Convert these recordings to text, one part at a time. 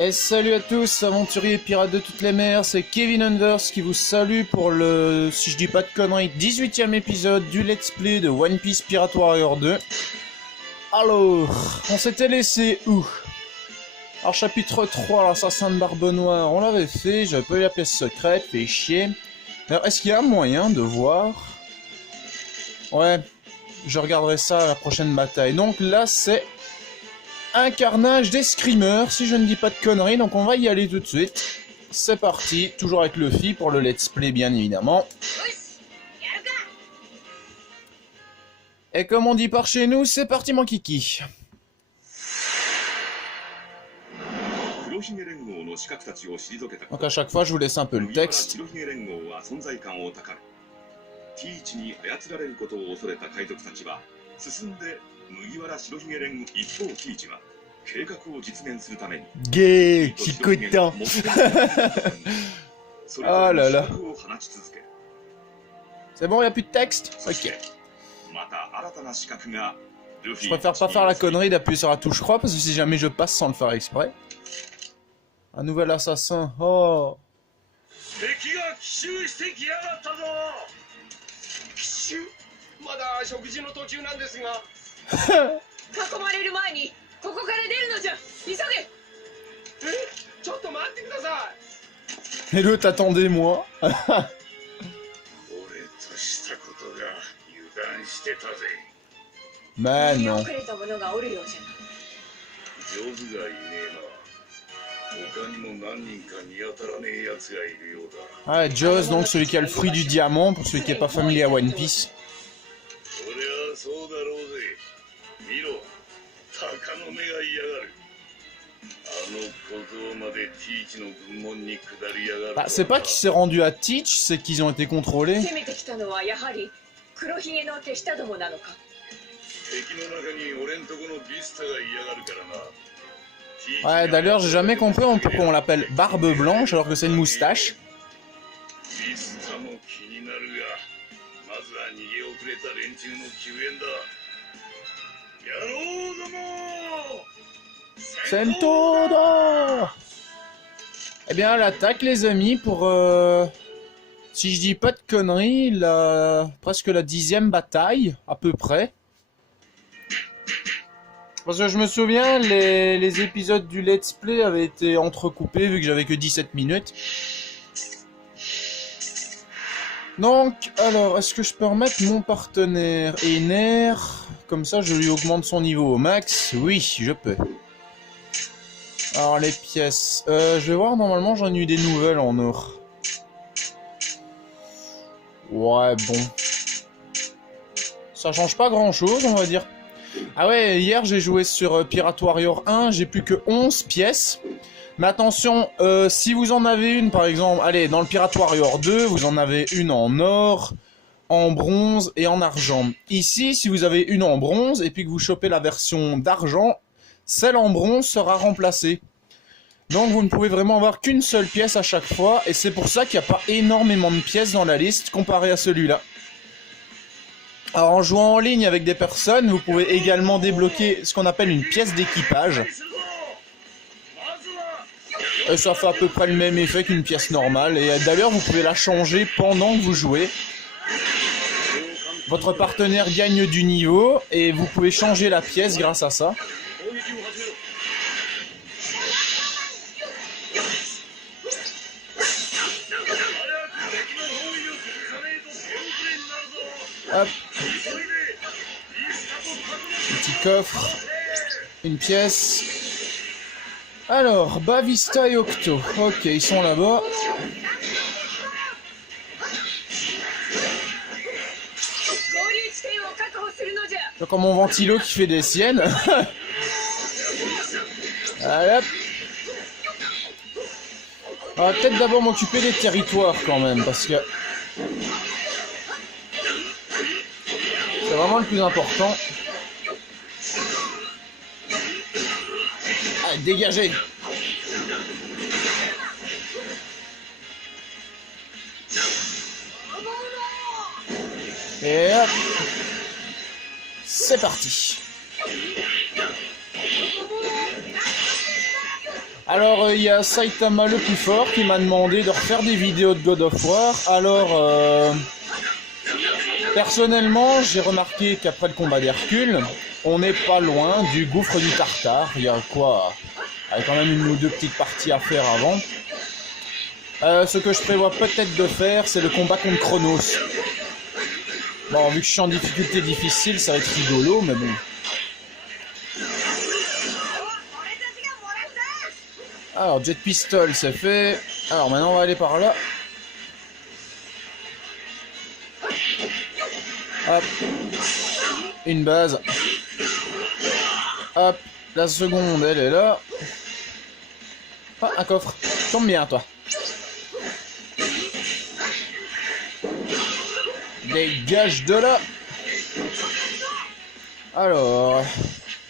Et salut à tous, aventuriers et pirates de toutes les mers, c'est Kevin Anders qui vous salue pour le, si je dis pas de conneries, 18e épisode du Let's Play de One Piece Pirate Warrior 2. Alors, on s'était laissé où? Alors chapitre 3, l'assassin de Barbe Noire, on l'avait fait, j'avais pas eu la pièce secrète, fait chier. Alors est-ce qu'il y a moyen de voir? Ouais, je regarderai ça à la prochaine bataille. Donc là c'est un carnage des screamers, si je ne dis pas de conneries, donc on va y aller tout de suite. C'est parti, toujours avec Luffy pour le let's play bien évidemment. Et comme on dit par chez nous, c'est parti mon kiki. Donc à chaque fois je vous laisse un peu le texte. Gay, Kikotan. Oh là là. C'est bon, il n'y a plus de texte? Ok. Je préfère pas faire la connerie d'appuyer sur la touche croix parce que si jamais je passe sans le faire exprès. Un nouvel assassin. Oh. Et l'autre, attendez-moi. Mais non. Ah, Joss, donc celui qui a le fruit du diamant, pour celui qui n'est pas familier à One Piece. Bah, c'est pas qu'il s'est rendu à Teach, c'est qu'ils ont été contrôlés. Ouais, d'ailleurs, j'ai jamais compris pourquoi on l'appelle Barbe Blanche alors que c'est une moustache. Sentoda! Eh bien, elle attaque les amis pour, si je dis pas de conneries, presque la 10e bataille, à peu près. Parce que je me souviens, les épisodes du Let's Play avaient été entrecoupés vu que j'avais que 17 minutes. Donc, alors, est-ce que je peux remettre mon partenaire Ener? Comme ça, je lui augmente son niveau au max. Oui, je peux. Alors, les pièces. Je vais voir, normalement, j'en ai eu des nouvelles en or. Ouais, bon. Ça change pas grand-chose, on va dire. Ah ouais, hier j'ai joué sur Pirate Warrior 1, j'ai plus que 11 pièces. Mais attention, si vous en avez une par exemple, allez, dans le Pirate Warrior 2, vous en avez une en or, en bronze et en argent. Ici, si vous avez une en bronze et puis que vous chopez la version d'argent, celle en bronze sera remplacée. Donc vous ne pouvez vraiment avoir qu'une seule pièce à chaque fois, et c'est pour ça qu'il n'y a pas énormément de pièces dans la liste comparé à celui-là. Alors en jouant en ligne avec des personnes, vous pouvez également débloquer ce qu'on appelle une pièce d'équipage. Et ça fait à peu près le même effet qu'une pièce normale. Et d'ailleurs, vous pouvez la changer pendant que vous jouez. Votre partenaire gagne du niveau et vous pouvez changer la pièce grâce à ça. Hop. Petit coffre. Une pièce. Alors, Bavista et Octo. Ok, ils sont là-bas. C'est comme mon ventilo qui fait des siennes. Allez hop. On va peut-être d'abord m'occuper des territoires quand même, parce que c'est vraiment le plus important. Allez, dégagez. Et hop. C'est parti. Alors, il y a Saitama le plus fort qui m'a demandé de refaire des vidéos de God of War. Alors, personnellement, j'ai remarqué qu'après le combat d'Hercule, on n'est pas loin du gouffre du Tartare. Il y a quoi? Il y a quand même une ou deux petites parties à faire avant. Ce que je prévois peut-être de faire, c'est le combat contre Chronos. Bon, vu que je suis en difficulté difficile, ça va être rigolo, mais bon. Alors, Jet Pistol, c'est fait. Alors, maintenant, on va aller par là. Hop. Une base. Hop. La seconde, elle est là. Ah, un coffre. Tombe bien, toi. Dégage de là. Alors,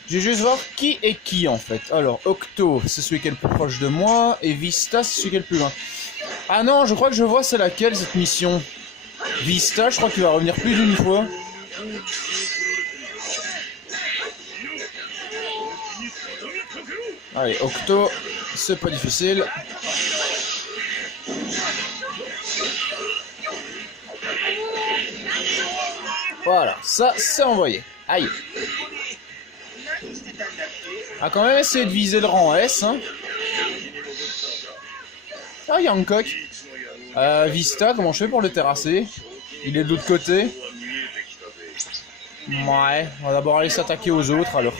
je vais juste voir qui est qui en fait. Alors, Octo, c'est celui qui est le plus proche de moi. Et Vista, c'est celui qui est le plus loin. Ah non, je crois que je vois c'est laquelle cette mission. Vista, je crois qu'il va revenir plus d'une fois. Allez, Octo, c'est pas difficile. Voilà, ça c'est envoyé. Aïe. A quand même essayé de viser le rang S. Hein. Ah, Hancock. Vista, comment je fais pour le terrasser? Il est de l'autre côté. Ouais, on va d'abord aller s'attaquer aux autres alors.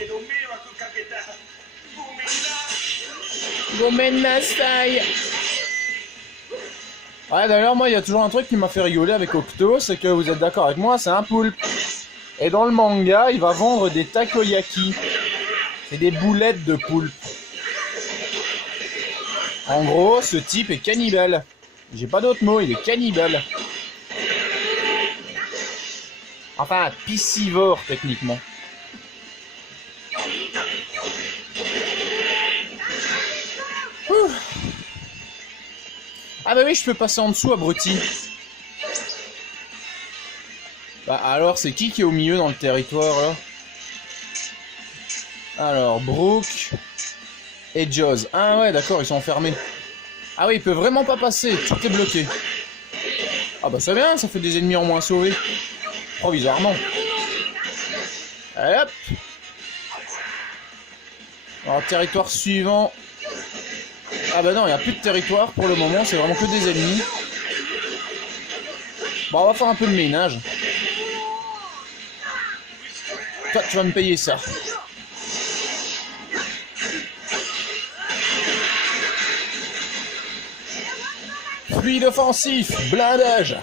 Gomen Nasai. Ouais, d'ailleurs, moi, il y a toujours un truc qui m'a fait rigoler avec Octo, c'est que vous êtes d'accord avec moi, c'est un poulpe. Et dans le manga, il va vendre des takoyaki. C'est des boulettes de poulpe. En gros, ce type est cannibale. J'ai pas d'autre mot, il est cannibale. Enfin, piscivore, techniquement. Ouh. Ah bah oui, je peux passer en dessous, abruti. Bah alors, c'est qui est au milieu dans le territoire, là? Alors, Brooke et Jaws. Ah ouais, d'accord, ils sont enfermés. Ah oui, il peut vraiment pas passer, tout est bloqué. Ah bah c'est bien, ça fait des ennemis en moins sauvés. Provisoirement. Allez hop. Alors, territoire suivant. Ah bah non, il n'y a plus de territoire pour le moment, c'est vraiment que des ennemis. Bon, on va faire un peu de ménage. Toi, tu vas me payer ça. Fluide offensif, blindage.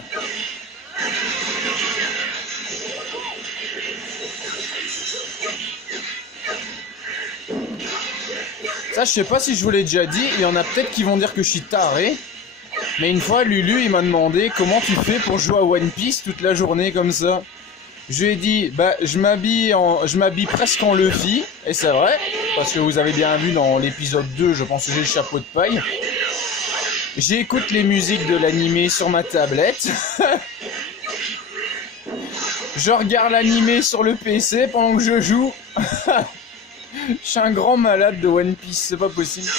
Ça, je sais pas si je vous l'ai déjà dit, il y en a peut-être qui vont dire que je suis taré. Mais une fois, Lulu, il m'a demandé comment tu fais pour jouer à One Piece toute la journée comme ça. Je lui ai dit, bah, je m'habille presque en Luffy, et c'est vrai, parce que vous avez bien vu dans l'épisode 2, je pense que j'ai le chapeau de paille. J'écoute les musiques de l'animé sur ma tablette. Je regarde l'animé sur le PC pendant que je joue. Je suis un grand malade de One Piece, c'est pas possible.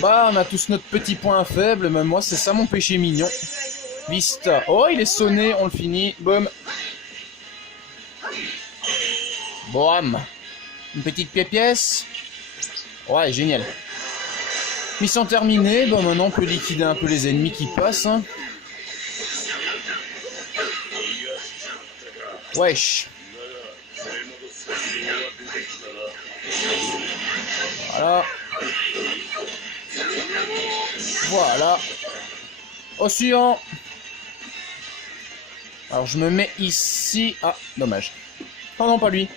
Bah, on a tous notre petit point faible, même moi, c'est ça mon péché mignon. Vista. Oh, il est sonné, on le finit. Boum. Boum. Une petite pièce. Ouais, génial. Mission terminée. Bon, maintenant, on peut liquider un peu les ennemis qui passent. Hein. Wesh. Voilà. Voilà. Au suivant. Alors je me mets ici. Ah, dommage. Oh non, pas lui.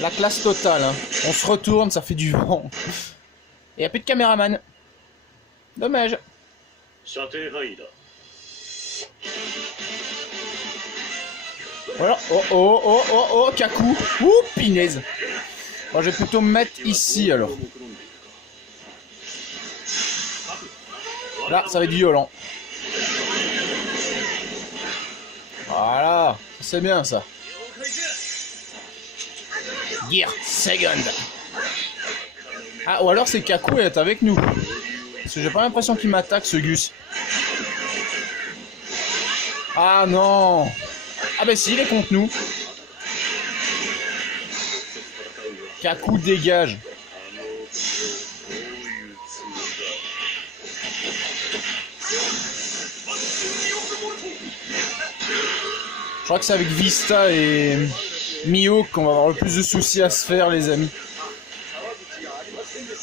La classe totale. Hein. On se retourne, ça fait du vent. Et il n'y a plus de caméraman. Dommage. Voilà. Oh, oh, oh, oh, oh, Kaku. Ouh, pinaise. Bon, je vais plutôt me mettre ici, alors. Là, ça va être violent. C'est bien ça. Gear Second. Ah, ou alors c'est Kaku est avec nous. Parce que j'ai pas l'impression qu'il m'attaque ce Gus. Ah non. Ah bah si, il est contre nous. Kaku dégage. Je crois que c'est avec Vista et Mihawk qu'on va avoir le plus de soucis à se faire, les amis.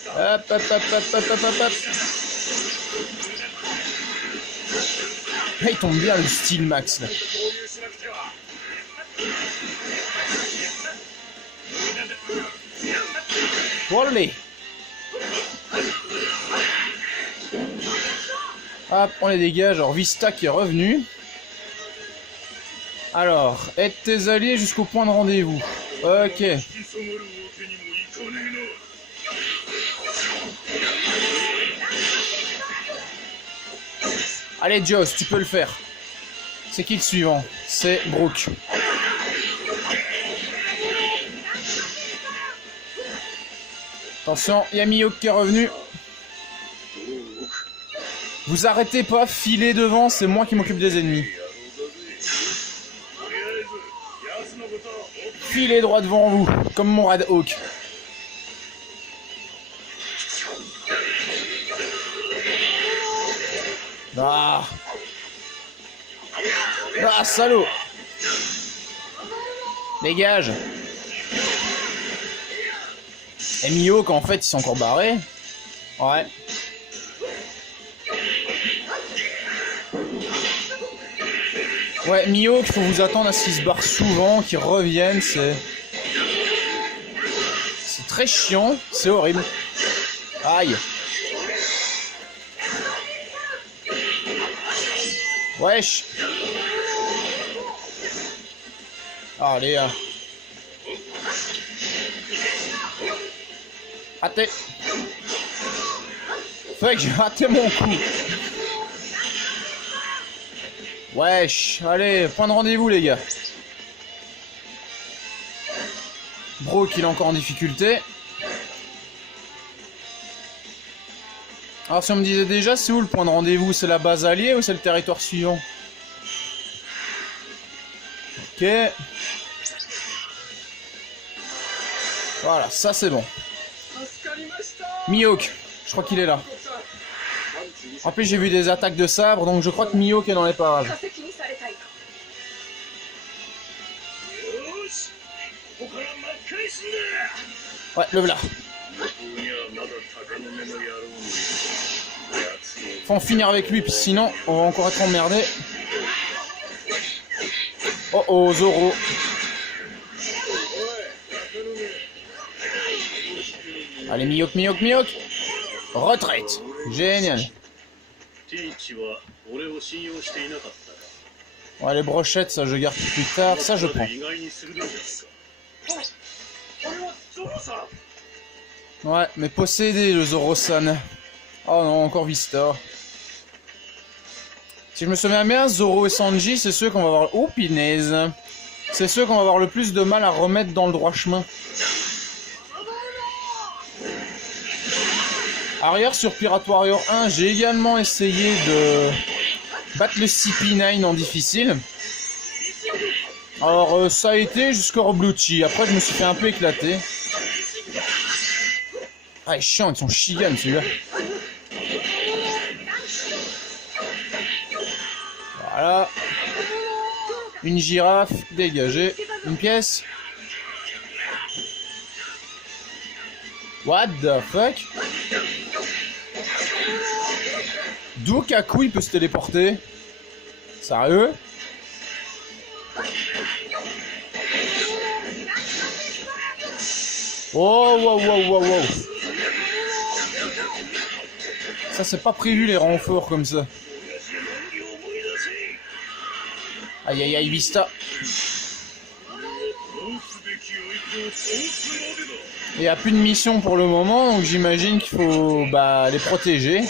Hop, hop, hop, hop, hop, hop, hop, hop. Ah, il tombe bien le style Max là. Allez. Hop, on les dégage. Alors Vista qui est revenu. Alors, aide tes alliés jusqu'au point de rendez-vous. Ok. Allez Joss, tu peux le faire. C'est qui le suivant? C'est Brook. Attention, il y a Mihawk qui est revenu. Vous arrêtez pas, filez devant, c'est moi qui m'occupe des ennemis. Filez droit devant vous, comme mon Red Hawk. Ah, ah salaud. Dégage. Et Mihawk en fait ils sont encore barrés. Ouais. Ouais, Mihawk, il faut vous attendre à ce qu'il se barre souvent, qu'il revienne, c'est très chiant, c'est horrible. Aïe. Wesh. Allez, hein. Raté. Fait que j'ai raté mon coup. Wesh, allez, point de rendez-vous les gars. Brook il est encore en difficulté. Alors si on me disait déjà c'est où le point de rendez-vous? C'est la base alliée ou c'est le territoire suivant? Ok. Voilà, ça c'est bon. Mihawk, je crois qu'il est là. En plus j'ai vu des attaques de sabre, donc je crois que Mihawk est dans les parages. Ouais, le voilà. Faut en finir avec lui, puis sinon on va encore être emmerdé. Oh oh, Zoro. Allez, Mihawk, Mihawk, Mihawk. Retraite. Génial. Ouais, les brochettes, ça je garde plus tard. Ça je prends. Ouais, mais posséder le Zoro-san. Oh non, encore Vista. Si je me souviens bien, Zoro et Sanji, c'est ceux qu'on va avoir... Oh, pinaise. C'est ceux qu'on va avoir le plus de mal à remettre dans le droit chemin. Arrière sur Pirate Warrior 1, j'ai également essayé de battre le CP9 en difficile. Alors ça a été jusqu'au Robluchi. Après je me suis fait un peu éclater. Ah, ils sont chiants, ils sont chiganes celui-là. Voilà. Une girafe dégagée. Une pièce. What the fuck? D'où Kaku il peut se téléporter? Sérieux? Oh, wow, wow, wow, wow. Ça c'est pas prévu les renforts comme ça. Aïe aïe aïe, Vista. Il n'y a plus de mission pour le moment, donc j'imagine qu'il faut les protéger.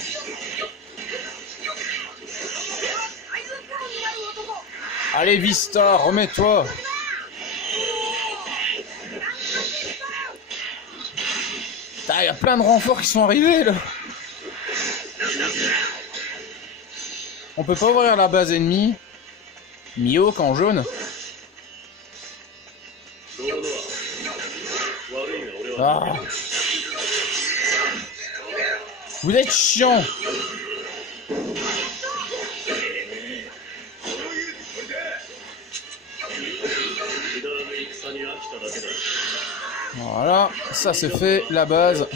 Allez Vista, remets-toi. Il y a plein de renforts qui sont arrivés là. On peut pas ouvrir la base ennemie. Mihawk en jaune. Ah. Vous êtes chiant. Voilà, ça c'est fait, la base.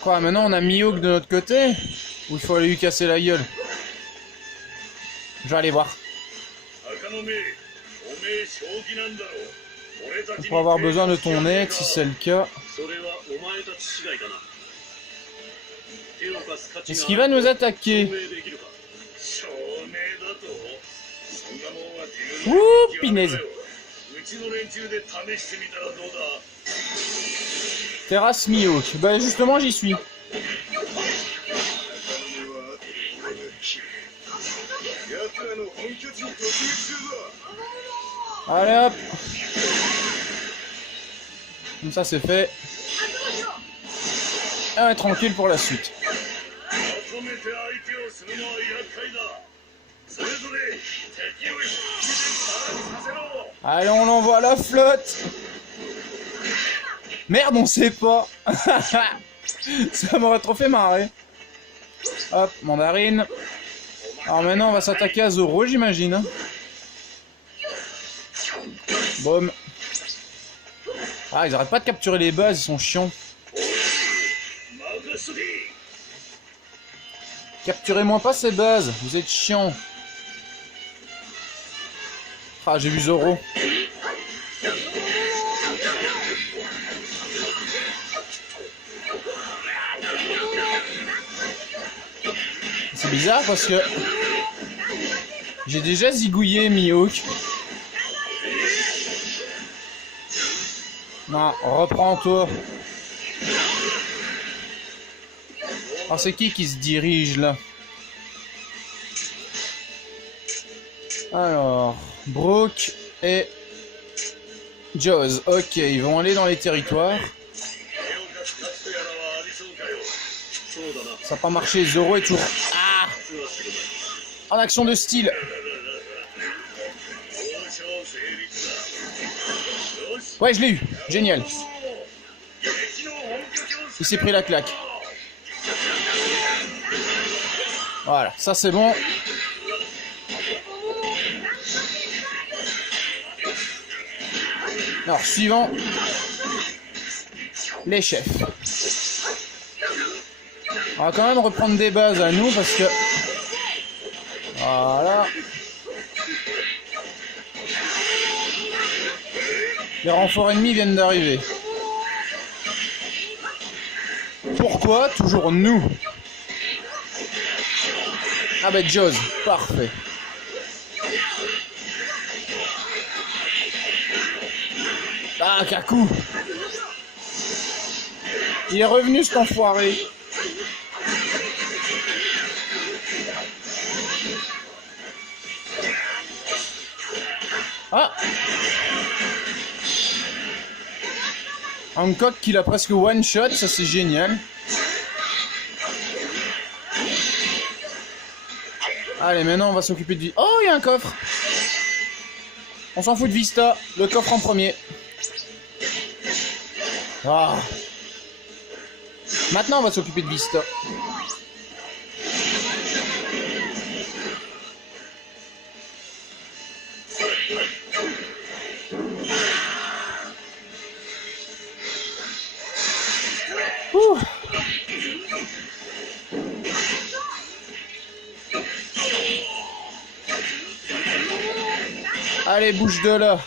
Quoi, maintenant on a Mihawk de notre côté? Ou il faut aller lui casser la gueule? Je vais aller voir. On pourra avoir besoin de ton aide si c'est le cas. Est-ce qu'il va nous attaquer? Ouh, pinaise. Terrasse Mihawk. Bah justement j'y suis. Allez hop. Comme ça c'est fait. Ah, tranquille pour la suite. Allez, on l'envoie à la flotte. Merde, on sait pas. Ça m'aurait trop fait marrer. Hop, mandarine. Alors maintenant, on va s'attaquer à Zoro, j'imagine. Boum. Ah, ils arrêtent pas de capturer les bases, ils sont chiants. Capturez-moi pas ces bases, vous êtes chiants. Ah, j'ai vu Zoro. C'est bizarre parce que j'ai déjà zigouillé Mihawk. Non, reprends-toi. Ah, c'est qui se dirige là? Alors, Brook et Jaws. Ok, ils vont aller dans les territoires. Ça n'a pas marché, Zoro est toujours... Ah! En action de style. Ouais, je l'ai eu. Génial. Il s'est pris la claque. Voilà, ça c'est bon. Alors, suivant. Les chefs. On va quand même reprendre des bases à nous parce que... Voilà. Les renforts ennemis viennent d'arriver. Pourquoi toujours nous? Ah bah Jaws, parfait. Ah, Kaku. Il est revenu cet enfoiré. Ah, Hancock qui l'a presque one shot, ça c'est génial. Allez, maintenant on va s'occuper de... Oh, il y a un coffre. On s'en fout de Vista, le coffre en premier. Ah. Maintenant on va s'occuper de Vista. Ouh. Allez, bouge de là.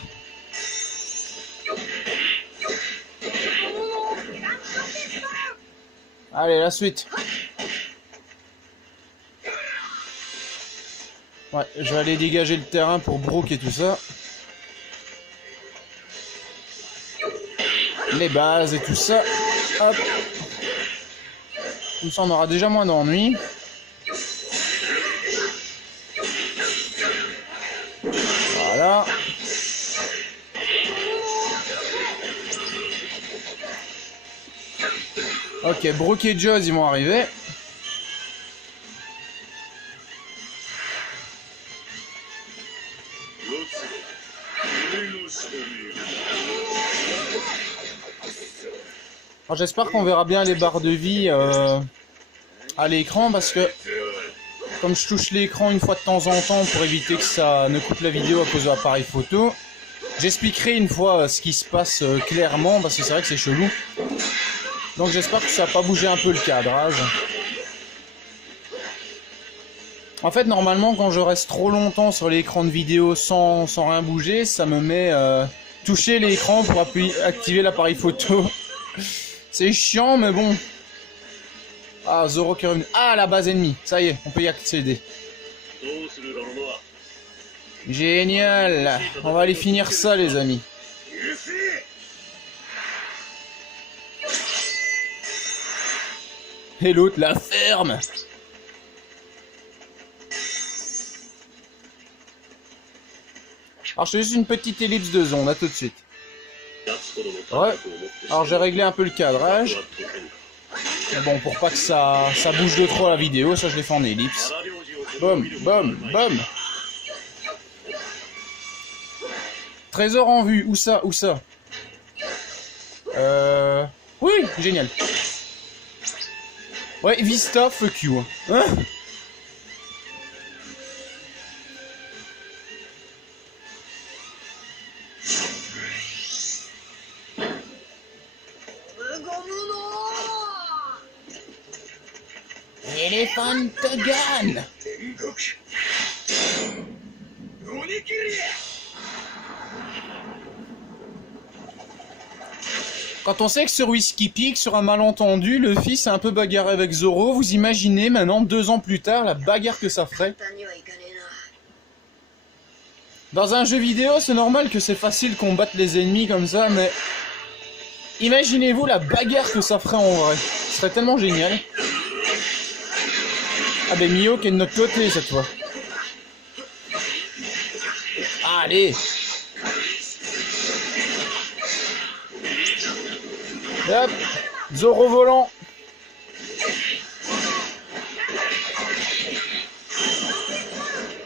Allez, la suite. Ouais, je vais aller dégager le terrain pour Brook et tout ça. Les bases et tout ça. Hop. Comme ça on aura déjà moins d'ennuis. Voilà. Ok, Brooke et Joz ils vont arriver. Alors j'espère qu'on verra bien les barres de vie à l'écran parce que comme je touche l'écran une fois de temps en temps pour éviter que ça ne coupe la vidéo à cause de l'appareil photo, j'expliquerai une fois ce qui se passe clairement parce que c'est vrai que c'est chelou. Donc j'espère que ça va pas bouger un peu le cadrage. En fait normalement quand je reste trop longtemps sur l'écran de vidéo sans rien bouger, ça me met toucher l'écran pour activer l'appareil photo. C'est chiant mais bon. Ah, Zoro qui est revenu. Ah, la base ennemie. Ça y est, on peut y accéder. Génial. On va aller finir ça, les amis. Et l'autre, la ferme. Alors, je fais juste une petite ellipse de zone, à tout de suite. Ouais. Alors, j'ai réglé un peu le cadrage. Mais bon, pour pas que ça bouge de trop la vidéo, ça je l'ai fait en ellipse. Boum, boum, boum. Trésor en vue, où ça, où ça? Oui, génial. Ouais, Vista, fuck you. Hein? Elephant Gun. Quand on sait que sur Whiskey Peak, sur un malentendu, le fils a un peu bagarré avec Zoro, vous imaginez maintenant, 2 ans plus tard, la bagarre que ça ferait. Dans un jeu vidéo, c'est normal que c'est facile qu'on batte les ennemis comme ça, mais... imaginez-vous la bagarre que ça ferait en vrai. Ce serait tellement génial. Ah ben Mio qui est de notre côté cette fois. Allez. Hop. Zoro volant.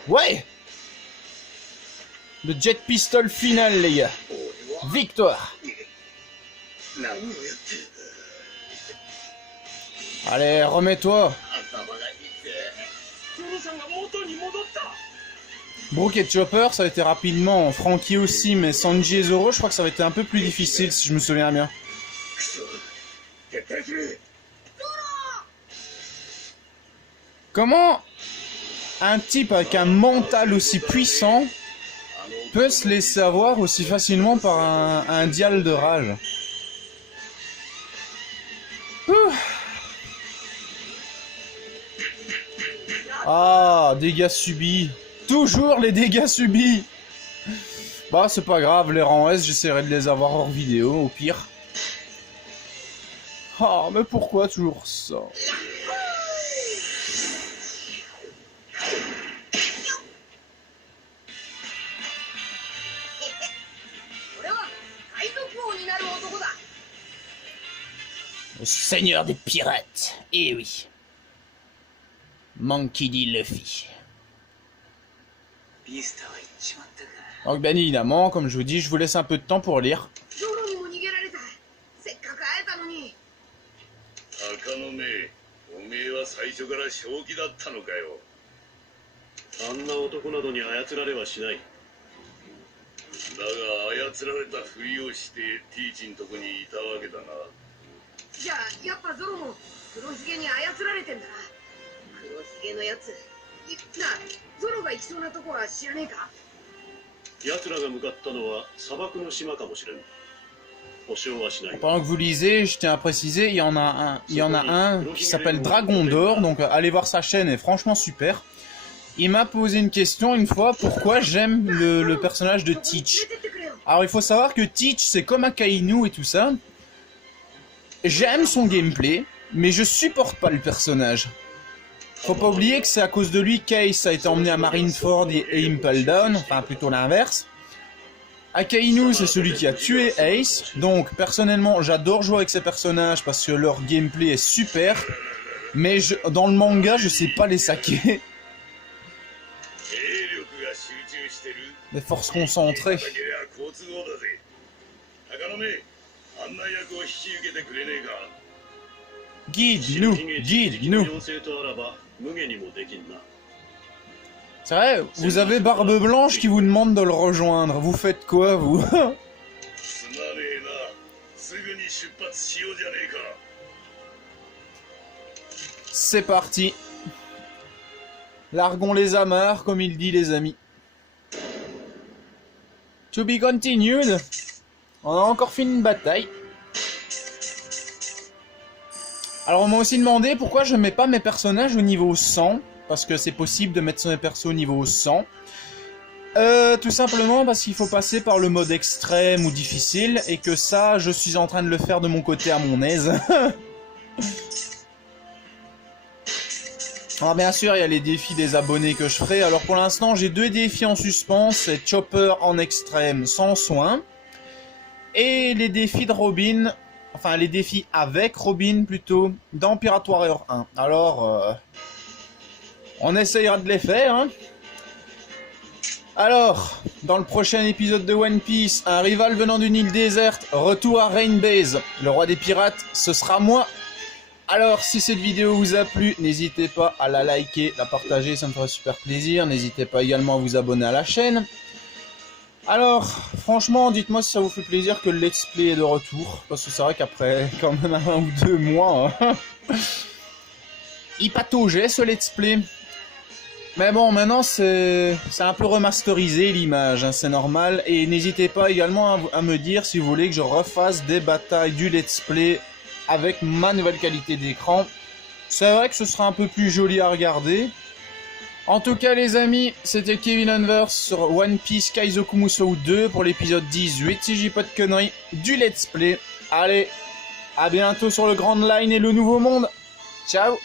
Ouais. Le jet pistol final les gars. Victoire. Allez, remets-toi. Brooke et Chopper, ça a été rapidement. Frankie aussi, mais Sanji et Zoro, je crois que ça va être un peu plus difficile si je me souviens bien. Comment un type avec un mental aussi puissant peut se laisser avoir aussi facilement par un dial de rage? Ah, dégâts subis. Toujours les dégâts subis. Bah, c'est pas grave, les rangs S, j'essaierai de les avoir hors vidéo, au pire. Ah, mais pourquoi toujours ça? Le seigneur des pirates. Eh oui. Monkey D. Luffy. Donc bien évidemment, comme je vous dis, je vous laisse un peu de temps pour lire. Pendant que vous lisez, je tiens à préciser, il y en a un qui s'appelle Dragon d'Or, donc allez voir sa chaîne, est franchement super. Il m'a posé une question une fois, pourquoi j'aime le personnage de Teach. Alors il faut savoir que Teach, c'est comme Akainu et tout ça. J'aime son gameplay, mais je supporte pas le personnage. Faut pas oublier que c'est à cause de lui qu'Ace a été emmené à Marineford et Impel Down, enfin plutôt l'inverse. Akainu, c'est celui qui a tué Ace, donc personnellement j'adore jouer avec ces personnages parce que leur gameplay est super, mais dans le manga je sais pas les saquer. Des forces concentrées. Guide-nous, guide-nous. C'est vrai, vous avez Barbe Blanche qui vous demande de le rejoindre. Vous faites quoi, vous? C'est parti. Largons les amarres, comme il dit les amis. To be continued. On a encore fini une bataille. Alors on m'a aussi demandé pourquoi je mets pas mes personnages au niveau 100. Parce que c'est possible de mettre son perso au niveau 100. Tout simplement parce qu'il faut passer par le mode extrême ou difficile. Et que ça, je suis en train de le faire de mon côté à mon aise. Alors bien sûr, il y a les défis des abonnés que je ferai. Alors pour l'instant, j'ai 2 défis en suspens. C'est Chopper en extrême sans soin. Et les défis de Robin. Enfin, les défis avec Robin plutôt. Dans Pirate Warrior 1. Alors... on essayera de les faire, hein. Alors, dans le prochain épisode de One Piece, un rival venant d'une île déserte, retour à Rain Base, le roi des pirates, ce sera moi. Alors, si cette vidéo vous a plu, n'hésitez pas à la liker, la partager, ça me ferait super plaisir. N'hésitez pas également à vous abonner à la chaîne. Alors, franchement, dites-moi si ça vous fait plaisir que le let's play est de retour, parce que c'est vrai qu'après quand même 1 ou 2 mois, hein, il pataugeait ce let's play. Mais bon, maintenant c'est un peu remasterisé l'image, hein, c'est normal. Et n'hésitez pas également à me dire si vous voulez que je refasse des batailles du let's play avec ma nouvelle qualité d'écran. C'est vrai que ce sera un peu plus joli à regarder. En tout cas les amis, c'était Kevin Unverse sur One Piece Kaizoku Musou 2 pour l'épisode 18, si j'ai pas de conneries, du let's play. Allez, à bientôt sur le Grand Line et le Nouveau Monde. Ciao.